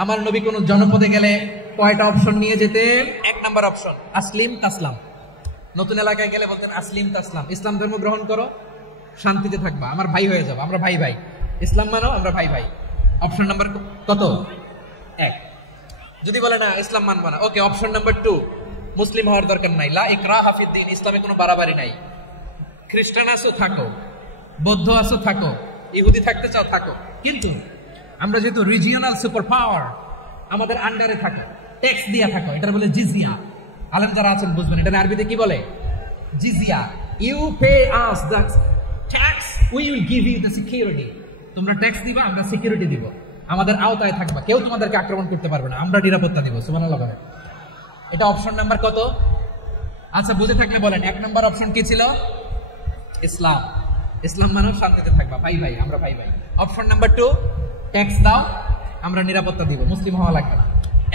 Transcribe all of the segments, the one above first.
আমার নবী কোন জনপদে গেলে কয়টা অপশন নিয়ে যেতেন? এক নাম্বার অপশন আসলিম তাসলাম। নতুন এলাকায় গেলে বলতেন আসলিম তাসলাম, ইসলাম ধর্ম গ্রহণ করো, শান্তিতে থাকবা, আমার ভাই হয়ে যাবো, আমরা ভাই ভাই, ইসলাম মানো, আমরা ভাই ভাই। অপশন নাম্বার কত? এক। যদি বলে না ইসলাম মানবো না, ওকে, অপশন নাম্বার 2, মুসলিম হওয়ার দরকার নাই, লা ইকরাহা ফিদ্দিন, ইসলামে কোনো বাড়াবাড়ি নাই। খ্রিস্টান আসো থাকো, বৌদ্ধ আসো থাকো, ইহুদি থাকতে চাও থাকো, কিন্তু আমরা যেহেতু রিজিওনাল সুপার পাওয়ার, আমাদের আন্ডারে থাকো, ট্যাক্স দিয়া থাকো, এটা বলে জিজিয়া। আলেম যারা আছেন বুঝবেন এটা আরবিতে কি বলে, জিজিয়া। You pay us the tax, we will give you the security. তোমরা ট্যাক্স দিবা, আমরা সিকিউরিটি দিব, আমাদের আওতায় থাকবা, কেউ তোমাদেরকে আক্রমণ করতে পারবে না, আমরা নিরাপত্তা দিব। সুবহানাল্লাহ বলেন। এটা অপশন নাম্বার কত? আচ্ছা বুঝে থাকলে বলেন, এক নাম্বার অপশন কি ছিল? ইসলাম। ইসলাম মানে শান্তিতে থাকবা, ভাই ভাই, আমরা ভাই ভাই। অপশন নাম্বার 2, ট্যাক্স দাও, আমরা নিরাপত্তা দিব, মুসলিম হওয়া লাগবে না।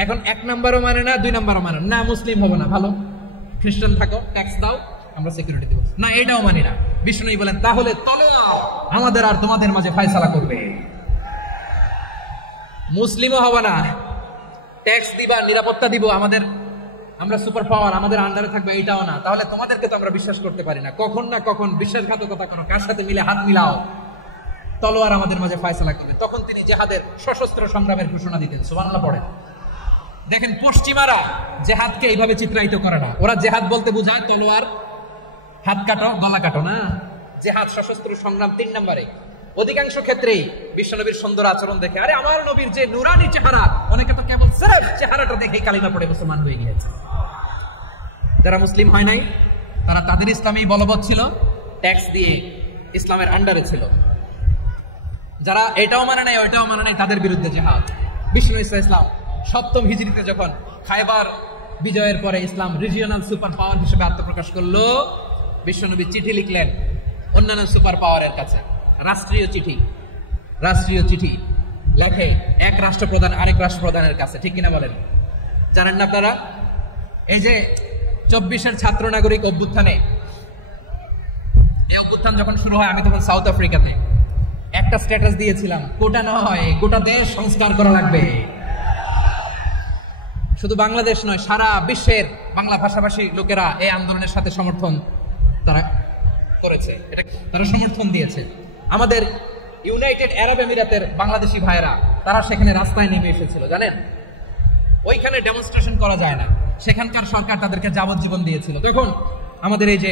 এখন এক নাম্বারও মানে না, 2 নাম্বারও মানে না, মুসলিম হবে না, ভালো, খ্রিস্টান থাকো, ট্যাক্স দাও, আমরা সিকিউরিটি দিব না, এটাও মানি না। বিষ্ণু বলেন তাহলে তলোয়ার আমাদের আর তোমাদের মাঝে ফয়সালা করবে। মুসলিমও হবে না, ট্যাক্স দিবা, নিরাপত্তা দিব, আমাদের, আমরা সুপার পাওয়ার, আমাদের আন্ডারে থাকবে, এটাও না। তাহলে তোমাদেরকে তো আমরা বিশ্বাস করতে পারি না, কখন না কখন বিশ্বাসঘাতকতা করো, কার সাথে মিলে হাত মিলাও, তলোয়ার আমাদের মাঝে ফয়সালা করবে। তখন তিনি জিহাদের সশস্ত্র সংগ্রামের ঘোষণা দিতেন। সুবহানাল্লাহ পড়েন। দেখেন পশ্চিমারা জেহাদকে এইভাবে চিত্রায়িত করে না, ওরা জেহাদ বলতে বোঝায় তলোয়ার, হাত কাটো, গলা কাটো না। জেহাদ সশস্ত্র সংগ্রাম 3 নম্বরে। অধিকাংশ ক্ষেত্রেই বিশ্বনবীর সুন্দর আচরণ দেখে, আরে আমার নবীর যে নুরানি চেহারা, অনেকে তো কেবল সির্ফ চেহারাটা দেখে কালিমা পড়ে মুসলমান হয়ে গিয়েছে। যারা মুসলিম হয় নাই তারা তাদের ইসলামেই বলবৎ ছিল, ট্যাক্স দিয়ে ইসলামের আন্ডারে ছিল। যারা এটাও মানে নাই ওইটাও মানে নাই, তাদের বিরুদ্ধে জিহাদ। বিষ্ণু ইসলাম 7ম হিজরিতে যখন খায়বার বিজয়ের পরে ইসলাম রিজিওনাল সুপার পাওয়ার হিসেবে আত্মপ্রকাশ করলো, বিশ্বনবী চিঠি লিখলেন অন্যান্য সুপার পাওয়ারের কাছে, রাষ্ট্রীয় চিঠি লেখে এক রাষ্ট্রপ্রধান আরেক রাষ্ট্রপ্রধানের কাছে, ঠিক কিনা বলেন? জানেন না আপনারা, এই যে 24-এর ছাত্র নাগরিক অভ্যুত্থানে, এই অভ্যুত্থান যখন শুরু হয়, আমি তখন সাউথ আফ্রিকাতে, একটা স্ট্যাটাস দিয়েছিলাম, গোটা নয় গোটা দেশ সংস্কার করা লাগবে। শুধু বাংলাদেশ নয়, সারা বিশ্বের বাংলা ভাষাভাষী লোকেরা এই আন্দোলনের সাথে সমর্থন তারা করেছে, এটা তারা সমর্থন দিয়েছে। আমাদের ইউনাইটেড আরব আমিরাতের বাংলাদেশি ভাইয়েরা, তারা সেখানে রাস্তায় নেমে এসেছিল, জানেন? ওইখানে ডেমনস্ট্রেশন করা যায় না, সেখানকার সরকার তাদেরকে যাবজ্জীবন দিয়েছিল। তখন আমাদের এই যে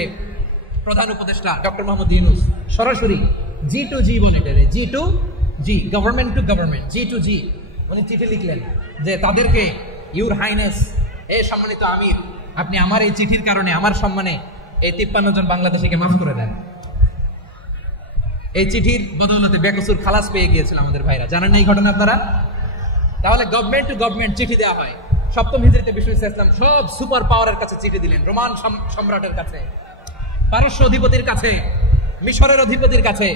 প্রধান উপদেষ্টা ডক্টর মোহাম্মদ ইউনূস সরাসরি G2G বলে, G2G, government to government, G2G, উনি চিঠি লিখলেন যে তাদেরকে, ইউর হাইনেস, এ সম্মানিত আমির, আপনি আমার এই চিঠির কারণে আমার সম্মানে এই 53 জন বাংলাদেশিকে মাফ করে দেন। এই চিঠির বদৌলতে বেকসুর খালাস পেয়ে গিয়েছিল আমাদের ভাইরা, জানেন না এই ঘটনা আপনারা? তাহলে গভর্নমেন্ট টু গভর্নমেন্ট চিঠি দেওয়া হয়। 7ম হিজরিতে বিষ্ণু ইসলাম সব সুপার পাওয়ারের কাছে চিঠি দিলেন, রোমান সম্রাটের কাছে, পারস্য অধিপতির কাছে, মিশরের অধিপতির কাছে,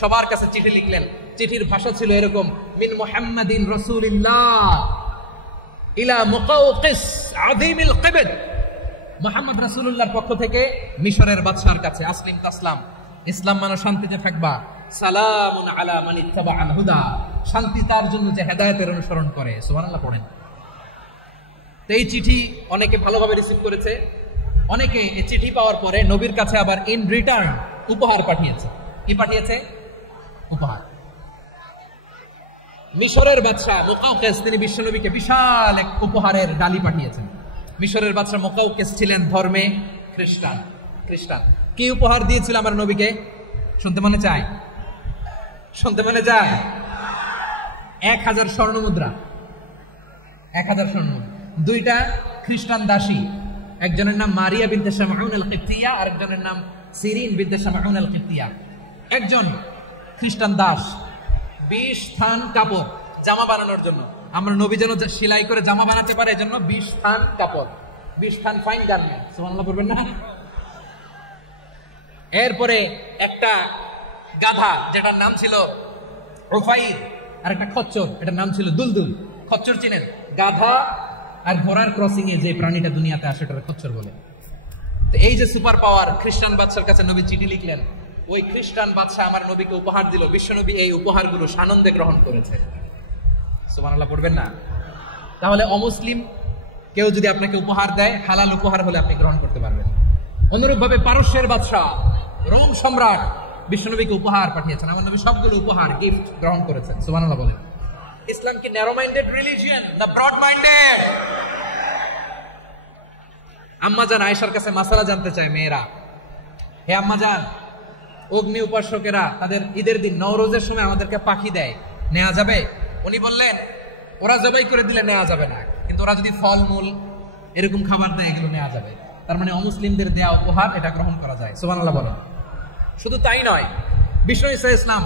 সবার কাছে চিঠি লিখলেন। চিঠির ভাষা ছিল এরকম, মিন মুহাম্মাদিন রাসূলিল্লাহ ইলা মুকাওকিস আযীমিল কিবত, মুহাম্মদ রাসূলুল্লাহর পক্ষ থেকে মিশরের বাদশার কাছে, আসলিম তাসলাম, ইসলাম মানে শান্তিতে থাকবা, সালামুন আলা মান ইত্তাবাআল হুদা, শান্তি তার জন্য যে হেদায়েতের অনুসরণ করে। সুবহানাল্লাহ পড়েন। তো এই চিঠি অনেকে ভালোভাবে রিসিভ করেছে, অনেকে এই চিঠি পাওয়ার পরে নবীর কাছে আবার ইন রিটার্ন উপহার পাঠিয়েছে। কি পাঠিয়েছে? উপহার। মিশরের বাদশাহ মুকাওকিস, তিনি বিশ্বনবীকে বিশাল এক উপহারের ডালি পাঠিয়েছেন। মিশরের বাদশাহ মুকাওকিস ছিলেন ধর্মে খ্রিস্টান। কি উপহার দিয়েছিল আমার নবীকে? শুনতে মনে চায়? 1000 স্বর্ণ মুদ্রা, 1000 স্বর্ণ, 2টা খ্রিস্টান দাসী, একজনের নাম মারিয়া বিনতে শামউন আল কিবতিয়া, আরেকজনের নাম সিরিন বিনতে শামউন আল কিবতিয়া। একজন খ্রিস্টান দাস 20 থান কাপড়, জামা বানানোর জন্য, আমরা নবী যেন সেলাই করে জামা বানাতে পারে, এজন্য 20 থান কাপড়, 20 থান ফাইন গার্মেন্ট। সুবহানাল্লাহ পড়বেন না? এরপরে একটা গাধা, যেটার নাম ছিল উফাইর, আর একটা খচ্চর, এটার নাম ছিল দুলদুল। খচ্চর চিনেন? গাধা আর ঘোড়ার ক্রসিং এ যে প্রাণীটা দুনিয়াতে আসে, এটার খচ্চর বলে। তো এই যে সুপার পাওয়ার খ্রিস্টান বাদশার কাছে নবী চিঠি লিখলেন, ওই খ্রিস্টান বাদশা আমার নবীকে উপহার দিল। বিশ্বনবী এই উপহারগুলো সানন্দে গ্রহণ করেছে। সুবহানাল্লাহ পড়বেন না? তাহলে অমুসলিম কেউ যদি আপনাকে উপহার দেয়, হালাল উপহার হলে আপনি গ্রহণ করতে পারবেন। অনুরূপভাবে পারস্যের বাদশাহ রোম সম্রাট বিশ্বনবীকে উপহার পাঠিয়েছেন, আমার নবী সবগুলো উপহার গিফট গ্রহণ করেছেন। সুবহানাল্লাহ বলেন। ইসলাম কি ন্যারো মাইন্ডেড রিলিজিয়ন না ব্রড মাইন্ডেড? আম্মাজান আয়েশার কাছে মাসালা জানতে চায় মেয়েরা, হে আম্মাজান, অগ্নি উপাসকেরা তাদের ঈদের দিন নওরোজের সময় আমাদেরকে পাখি দেয়, নেওয়া যাবে? উনি বললেন, ওরা জবাই করে দিলে নেওয়া যাবে না, কিন্তু ওরা যদি ফলমূল এরকম খাবার দেয় এগুলো নেওয়া যাবে। তার মানে অমুসলিমদের দেয়া উপহার এটা গ্রহণ করা যায়। সুবহানাল্লাহ বলেন। শুধু তাই নয়, বিষ্ণু ঈসা ইসলাম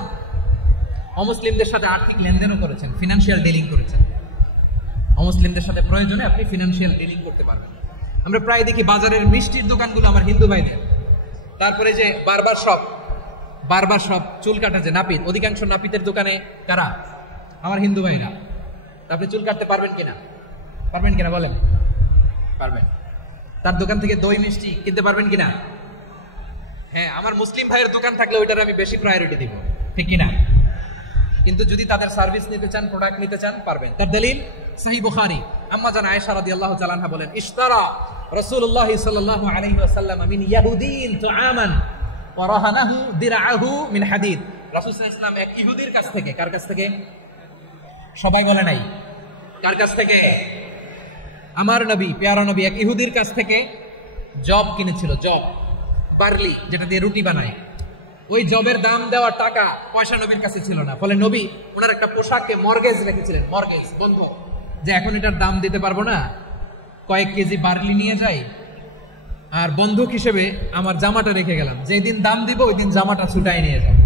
অমুসলিমদের সাথে আর্থিক লেনদেনও করেছেন, ফিনান্সিয়াল ডিলিং করেছেন। অমুসলিমদের সাথে প্রয়োজনে আপনি ফিনান্সিয়াল ডিলিং করতে পারবেন। আমরা প্রায় দেখি বাজারের মিষ্টির দোকানগুলো আমার হিন্দু ভাইদের, তারপরে যে বারবার সব চুল কাটা যে নাপিত, অধিকাংশ নাপিতের দোকানে কারা? আমার হিন্দু ভাইরা। আপনি চুল কাটতে পারবেন কিনা বলেন? পারবেন। তার দোকান থেকে দই মিষ্টি কিনতে পারবেন কিনা? হ্যাঁ, আমার মুসলিম ভাইয়ের দোকান থাকলে ওইটার আমি বেশি প্রায়োরিটি দিব, ঠিক কিনা? কিন্তু যদি তাদের সার্ভিস নিতে চান, প্রোডাক্ট নিতে চান, পারবেন। তার দলিল সহিহ বুখারী, আম্মা জান আয়েশা রাদিয়াল্লাহু তাআলা আনহা বলেন, ইশতারা রাসূলুল্লাহ সাল্লাল্লাহু আলাইহি ওয়াসাল্লাম মিন ইয়াহুদিন তুআমান ওয়া রাহানাহু দিরআহু মিন হাদিদ। রাসূল সাল্লাল্লাহু আলাইহি ওয়াসাল্লাম এক ইহুদির কাছ থেকে, কার কাছ থেকে? সবাই বলে নাই, কার কাছ থেকে? আমার নবী, প্যারা নবী এক ইহুদির কাছ থেকে জব কিনেছিল, জব, বার্লি, যেটা দিয়ে রুটি বানায়। ওই জবের দাম দেওয়া টাকা পয়সা নবীর কাছে ছিল না, ফলে নবী ওনার একটা পোশাককে মর্গেজ রেখেছিলেন, মর্গেজ, বন্ধ, যে এখন এটার দাম দিতে পারবো না, কয়েক কেজি বার্লি নিয়ে যাই আর বন্ধক হিসেবে আমার জামাটা রেখে গেলাম, যেদিন দাম দিব ওই দিন জামাটা ছুটাই নিয়ে যাব।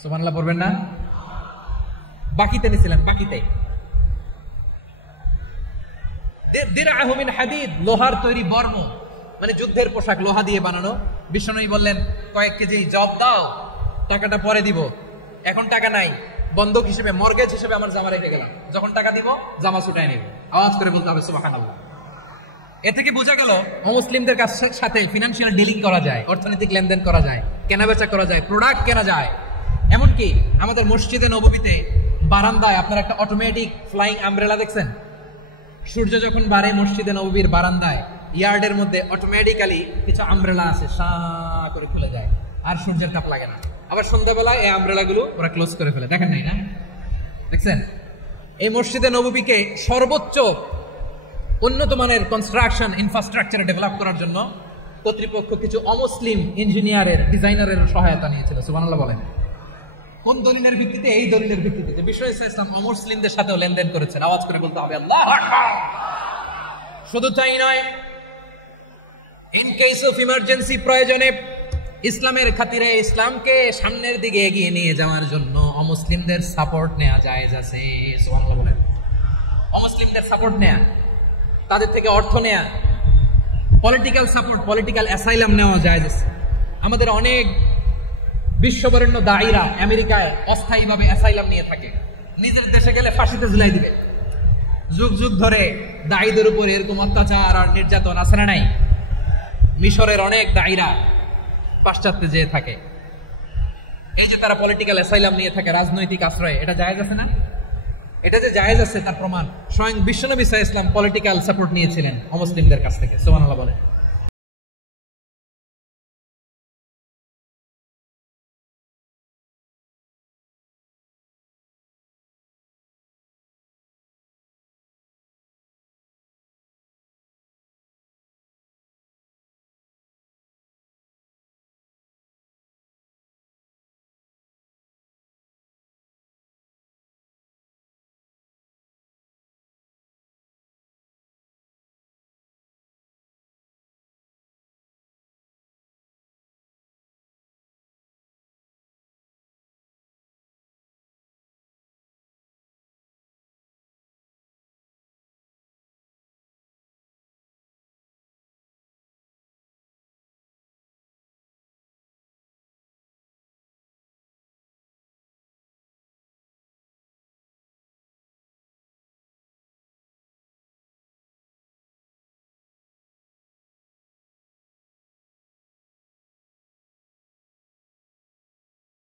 সুবহানাল্লাহ পড়বেন না? বাকিতে নিছিলেন, বাকিতে। দিরআহু মিন হাদিদ, লোহার তৈরি বর্ম, মানে যুদ্ধের পোশাক, লোহা দিয়ে বানানো। বিশ্বনবী বললেন, কয়েক কেজি জব দাও, টাকাটা পরে দিব, এখন টাকা নাই, বন্ধক হিসেবে, মর্গেজ হিসেবে আমার জামা রেখে গেলাম, যখন টাকা দিব জামা ছুটাই নেব। আওয়াজ করে বলতে হবে সুবহানাল্লাহ। এ থেকে বোঝা গেল মুসলিমদের সাথে ফিনান্সিয়াল ডিলিং করা যায়, অর্থনৈতিক লেনদেন করা যায়, কেনাবেচা করা যায়, প্রোডাক্ট কেনা যায়। এমনকি আমাদের মসজিদে নববীতে বারান্দায় আপনারা একটা অটোমেটিক ফ্লাইং আমব্রেলা দেখছেন? সূর্য যখন বাড়ে মসজিদে নববীর বারান্দায় ইয়ার্ডের মধ্যে অটোমেটিক্যালি কিছু আমব্রেলা আছে, সা করে খুলে যায়, আর সূর্যের তাপ লাগে না। আবার সন্ধ্যাবেলায় এই আমব্রেলা গুলো ওরা ক্লোজ করে ফেলে, দেখেন নাই না? দেখছেন? এই মসজিদে নববীকে সর্বোচ্চ উন্নত মানের কনস্ট্রাকশন ইনফ্রাস্ট্রাকচার ডেভেলপ করার জন্য কর্তৃপক্ষ কিছু অমুসলিম ইঞ্জিনিয়ারের, ডিজাইনারের সহায়তা নিয়েছিল। সুবহানাল্লাহ বলেন। কোন দলিলের ভিত্তিতে? এই দলিলের ভিত্তিতে যে বিষ্ণু ঈসা ইসলাম অমুসলিমদের সাথেও লেনদেন করেছেন। আওয়াজ করে বলতে হবে আল্লাহু আকবার। শুধু তাই নয়, ইন কেস অফ ইমার্জেন্সি, প্রয়োজনে ইসলামের খাতিরে, ইসলামকে সামনের দিকে এগিয়ে নিয়ে যাওয়ার জন্য অমুসলিমদের সাপোর্ট নেওয়া জায়েজ আছে। সুবহানাল্লাহ বলেন। অমুসলিমদের সাপোর্ট নেওয়া, তাদের থেকে অর্থ নেওয়া, পলিটিক্যাল সাপোর্ট, পলিটিক্যাল অ্যাসাইলাম নেওয়া জায়েজ আছে। আমাদের অনেক বিশ্ববরেণ্য দায়ীরা আমেরিকায় অস্থায়ীভাবে অ্যাসাইলাম নিয়ে থাকে, নিজের দেশে গেলে ফাঁসিতে ঝুলাই দিবে। যুগ যুগ ধরে দায়ীদের উপর এরকম অত্যাচার আর নির্যাতন আছে না নাই? মিশরের অনেক দায়ীরা পাশ্চাত্যে যেয়ে থাকে, এই যে তারা পলিটিক্যাল অ্যাসাইলাম নিয়ে থাকে, রাজনৈতিক আশ্রয়, এটা জায়েজ আছে না? এটা যে জায়েজ আছে তার প্রমাণ স্বয়ং বিশ্বনবী সাল্লাল্লাহু আলাইহি ওয়াসাল্লাম পলিটিক্যাল সাপোর্ট নিয়েছিলেন অমুসলিমদের কাছ থেকে। সুবহানাল্লাহ বলেন।